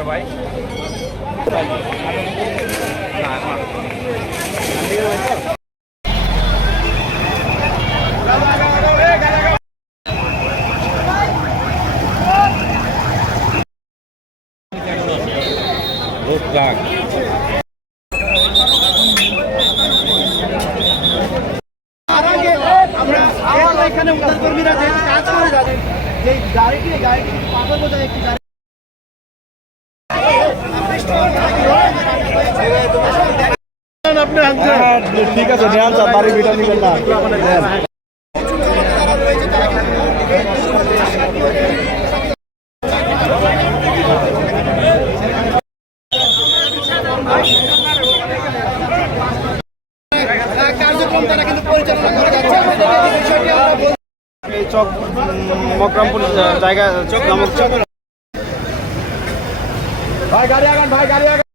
ভাই আমরা এখানে উদ্ধারকর্মীরা যে কাজ করে যাবেন যে গাড়িটি পাথর বোঝায় একটি গাড়ি ঠিক আছে বাড়ি ভিটামিন কার্যক্রম তারা কিন্তু পরিচালনা করা যাচ্ছে এই চক মকরামপুর জায়গা চক নামক চক ভাই গাড়ি আগান ভাই গাড়ি আগান